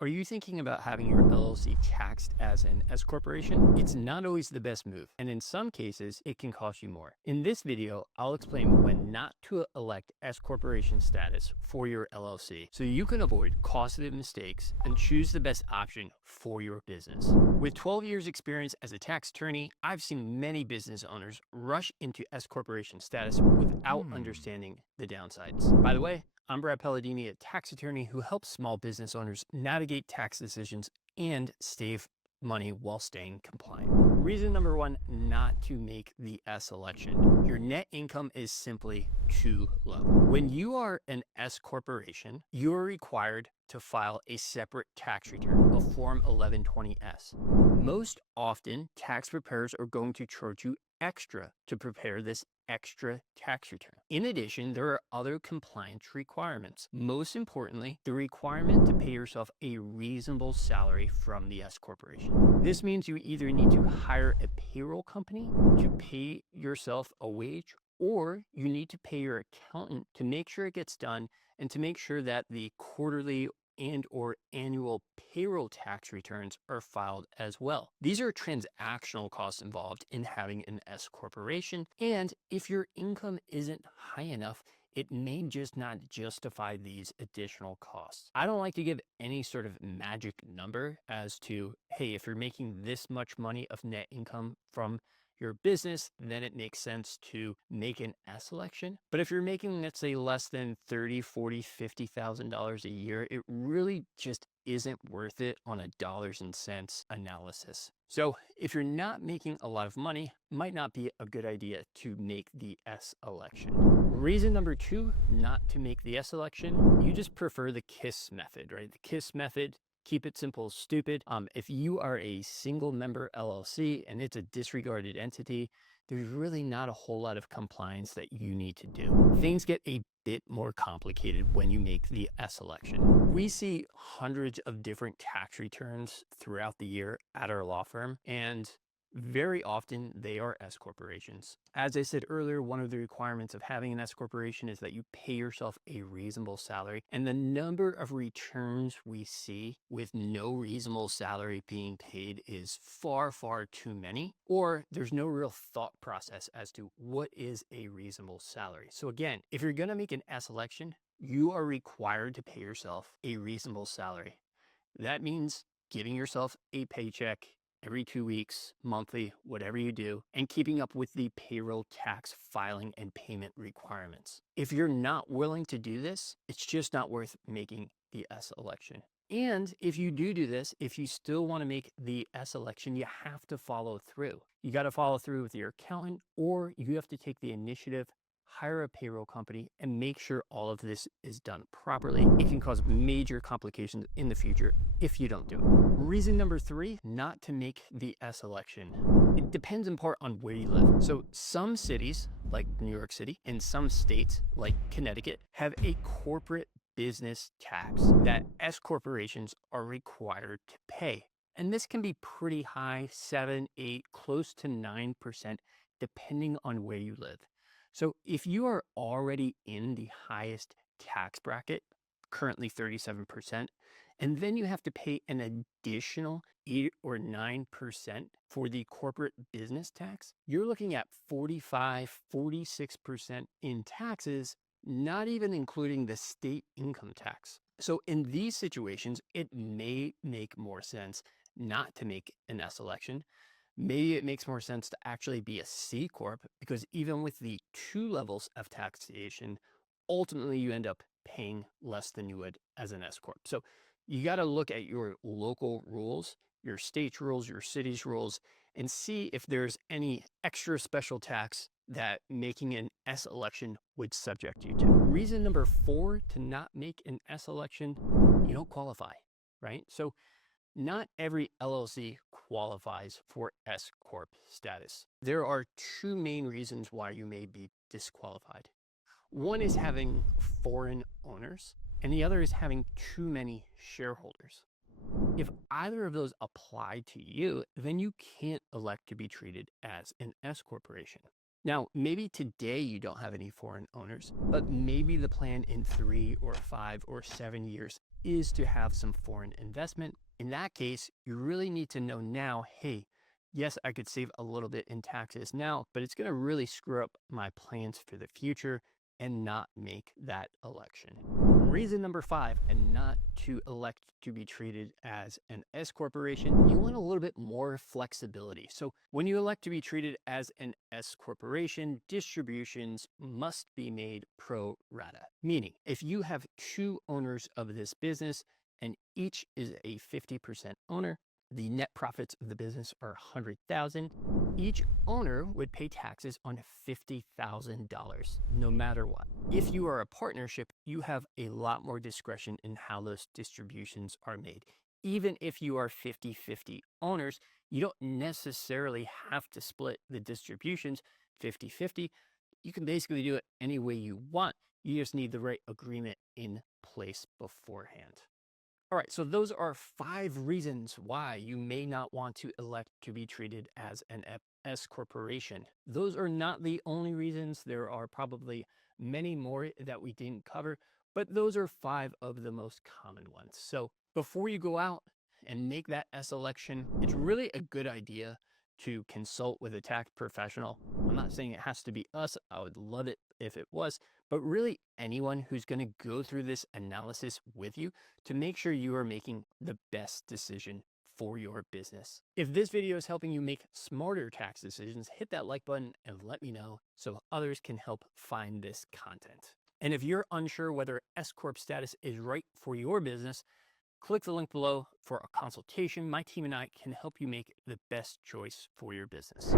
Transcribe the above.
Are you thinking about having your LLC taxed as an S corporation? It's not always the best move, and in some cases, it can cost you more. In this video, I'll explain when not to elect S corporation status for your LLC so you can avoid costly mistakes and choose the best option for your business. With 12 years experience as a tax attorney, I've seen many business owners rush into S corporation status without understanding the downsides. By the way, I'm Brad Paladini, a tax attorney who helps small business owners navigate tax decisions and save money while staying compliant. Reason number one, not to make the S election. Your net income is simply too low. When you are an S corporation, you are required to file a separate tax return, a Form 1120-S. Most often, tax preparers are going to charge you extra to prepare this extra tax return. In addition, there are other compliance requirements. Most importantly, the requirement to pay yourself a reasonable salary from the S corporation. This means you either need to hire a payroll company to pay yourself a wage, or you need to pay your accountant to make sure it gets done and to make sure that the quarterly and or annual payroll tax returns are filed as well. These are transactional costs involved in having an S corporation, and if your income isn't high enough, it may just not justify these additional costs. I don't like to give any sort of magic number as to, hey, if you're making this much money of net income from your business, then it makes sense to make an S election. But if you're making, let's say, less than $30,000, $40,000, $50,000 a year, it really just isn't worth it on a dollars and cents analysis. So if you're not making a lot of money, might not be a good idea to make the S election. Reason number two, not to make the S election, you just prefer the KISS method, right? The KISS method, keep it simple, stupid. If you are a single member LLC and it's a disregarded entity, there's really not a whole lot of compliance that you need to do. Things get a bit more complicated when you make the S election. We see hundreds of different tax returns throughout the year at our law firm, and very often they are S corporations. As I said earlier, one of the requirements of having an S corporation is that you pay yourself a reasonable salary. And the number of returns we see with no reasonable salary being paid is far, far too many, or there's no real thought process as to what is a reasonable salary. So again, if you're going to make an S election, you are required to pay yourself a reasonable salary. That means giving yourself a paycheck every 2 weeks, monthly, whatever you do, and keeping up with the payroll tax filing and payment requirements. If you're not willing to do this, it's just not worth making the S election. And if you do this, if you still want to make the S election, you have to follow through. You got to follow through with your accountant, or you have to take the initiative, hire a payroll company, and make sure all of this is done properly. It can cause major complications in the future if you don't do it. Reason number three, not to make the S election. It depends in part on where you live. So some cities, like New York City, and some states, like Connecticut, have a corporate business tax that S corporations are required to pay. And this can be pretty high, 7, 8, close to 9%, depending on where you live. So if you are already in the highest tax bracket, currently 37%, and then you have to pay an additional 8 or 9% for the corporate business tax, you're looking at 45, 46% in taxes, not even including the state income tax. So in these situations, it may make more sense not to make an S election. Maybe it makes more sense to actually be a C Corp, because even with the 2 levels of taxation, ultimately you end up paying less than you would as an S Corp. So you got to look at your local rules, your state's rules, your city's rules, and see if there's any extra special tax that making an S election would subject you to. Reason number 4 to not make an S election, you don't qualify, right? So not every LLC qualifies for S Corp status. There are 2 main reasons why you may be disqualified. One is having foreign owners, and the other is having too many shareholders. If either of those apply to you, then you can't elect to be treated as an S corporation. Now, maybe today you don't have any foreign owners, but maybe the plan in 3 or 5 or 7 years is to have some foreign investment. In that case, you really need to know now, hey, yes, I could save a little bit in taxes now, but it's going to really screw up my plans for the future and not make that election. Reason number 5, and not to elect to be treated as an S corporation, you want a little bit more flexibility. So when you elect to be treated as an S corporation, distributions must be made pro rata. Meaning, if you have 2 owners of this business and each is a 50% owner, the net profits of the business are $100,000. Each owner would pay taxes on $50,000, no matter what. If you are a partnership, you have a lot more discretion in how those distributions are made. Even if you are 50-50 owners, you don't necessarily have to split the distributions 50-50. You can basically do it any way you want. You just need the right agreement in place beforehand. All right, so those are 5 reasons why you may not want to elect to be treated as an S corporation. Those are not the only reasons. There are probably many more that we didn't cover, but those are 5 of the most common ones. So before you go out and make that S election, it's really a good idea to consult with a tax professional. I'm not saying it has to be us. I would love it if it was, but really anyone who's going to go through this analysis with you to make sure you are making the best decision for your business. If this video is helping you make smarter tax decisions, hit that like button and let me know so others can help find this content. And if you're unsure whether S Corp status is right for your business, click the link below for a consultation. My team and I can help you make the best choice for your business.